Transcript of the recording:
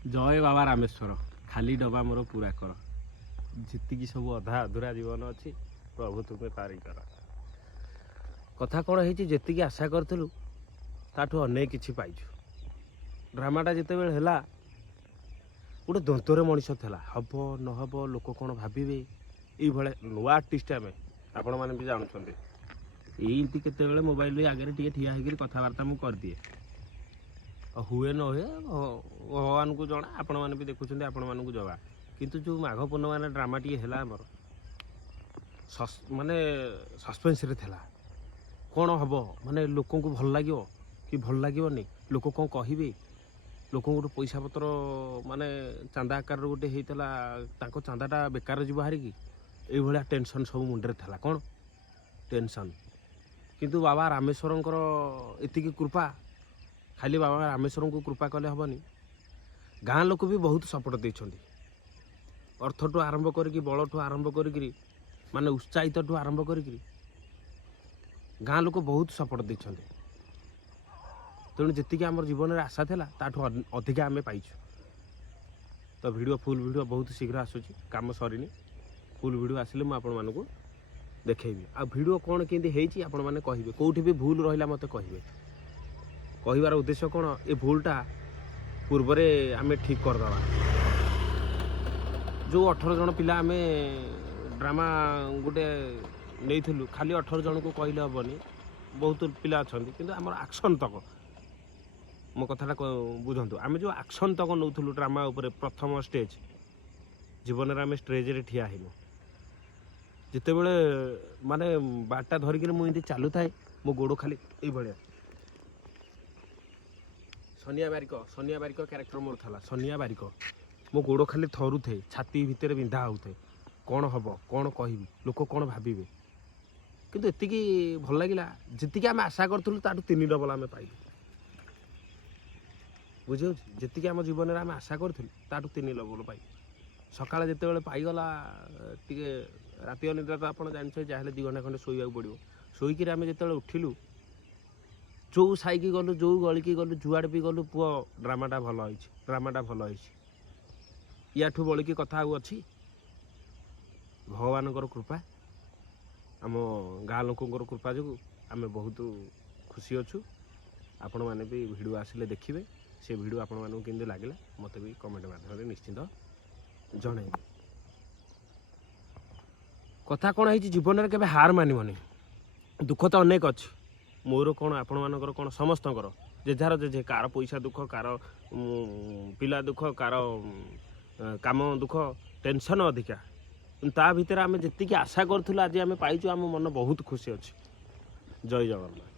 जय बाबा रामेश्वर खाली डबा मोर पूरा कर जीतिकी सब अधा अधूरा जीवन अच्छी प्रभु तुम्हें तारी कर कथा कौन है जी आशा करूँ ताठू अनेक किसी पाइछु ड्रामाटा जिते है गोटे दंतर मनीष था हम नहब लोक कौन भावे ये नुआ आर्टिस्ट आम आपण मैंने भी जानते यही केत मोबाइल आगे टे ठिया होकर कथबार्ता मुझे करदिए हुए न हुए भगवान को जना आपण मैंने भी देखुं आपण मानक जगा किंतु जो माघ पूर्णिमा ड्रामा टी है आमर माने सस्पेन्स रे थेला कौन हम माने लोक को भल लगे कि भल लगे लोक कौन कहे लोक गोटे पैसा पतर माने चांदा आकार गोटे होता चांदाटा बेकार जीव हारि कि ये टेंशन सब मुंडे था कौन टेंशन किंतु बाबा रामेश्वर एतिकी कृपा खाली बाबा रामेश्वर को कृपा कले हेनी गाँ लोक भी बहुत सपोर्ट देते अर्थठू आरंभ करी बलठू आरंभ करी माने उत्साहित ठू आरंभ करी गाँ लोक बहुत सपोर्ट देते तेणु जी आम जीवन में आशा था ताठू अधिका आम पाइछु तो वीडियो फुल वीडियो बहुत शीघ्र आसूची काम सरीनी फुल वीडियो आसिले मुझे आपण मानक देखी आ वीडियो कौन केमती आपण मैंने कहे कौटी भी भूल रहा मत कहे कहबार उद्देश्य कौन ये भूलटा पूर्व आम ठीक करदे जो 18 जन पिला आम ड्रामा गोटे नहीं खाली 18 जन को कहले हेनी बहुत पिला अच्छा कि आम एक्शन तक मो कथाटा बुझंतु आम जो एक्शन तक नौलु ड्रामा उपर प्रथम स्टेज जीवन में आम स्टेज रे ठिया हेनु जिते बड़े माने बाटा धरिक मुझे चलू थाए मो गोड़ खाली ये भाया सोनिया बारिक क्यारेक्टर मोर था सोनिया बारिक मो गोड़ खाली थरू थे छाती भितर बिंधा होते कौन हम कौन कह लोक कौन भावे किंतु एतिकी भल लगे जी आम आशा करूँ ताठू 3 डबल आम पाइल बुझे जी आम जीवन में आम आशा करूँ ताठू 3 डबल पाई सकाଳେ ଯେତେବେଳେ ପାଇଗଲା ଟିକେ ରାତି ଅନିଦ୍ରା ତ ଆପଣ ଜାଣିଛ ଯାହେଲେ 2 ଘଣ୍ଟା ଖଣ୍ଡେ ଶୋଇବାକୁ ପଡ଼ିବ ଶୋଇକିରି ଆମେ ଯେତେବେଳେ ଉଠିଲୁ ଯେଉଁ ସାଇକି ଗଲୁ ଯେଉଁ ଗଳିକି ଗଲୁ ଯୁଆଡ଼େ ବି ଗଲୁ ପୁଅ ଡ୍ରାମାଟା ଭଲ ହେଇଛି ୟାଠୁ ବଳିକି କଥା ଆଉ ଅଛି ଭଗବାନଙ୍କର କୃପା ଆମ ଗାଁ ଲୋକଙ୍କର କୃପା ଯୋଗୁଁ ଆମେ ବହୁତ ଖୁସି ଅଛୁ ଆପଣମାନେ ବି ଭିଡ଼ିଓ ଆସିଲେ ଦେଖିବେ ସେ ଭିଡ଼ିଓ ଆପଣମାନଙ୍କୁ କେମିତି ଲାଗିଲା ମୋତେ ବି କମେଣ୍ଟ ମାଧ୍ୟମରେ ନିଶ୍ଚିନ୍ତ जन कथा कौन है जीवन में केवे हार मानवनी दुख तो अनेक अच्छी मोर कौन आपण मानकर कौन समस्त जेजार जेजे कार पैसा दुख कार पिला दुख कार काम दुख टेंशन अधिका ता भितर आम जी आशा करूँ आज आम पाइचु आम मन बहुत खुशी अच्छी जय जगन्नाथ।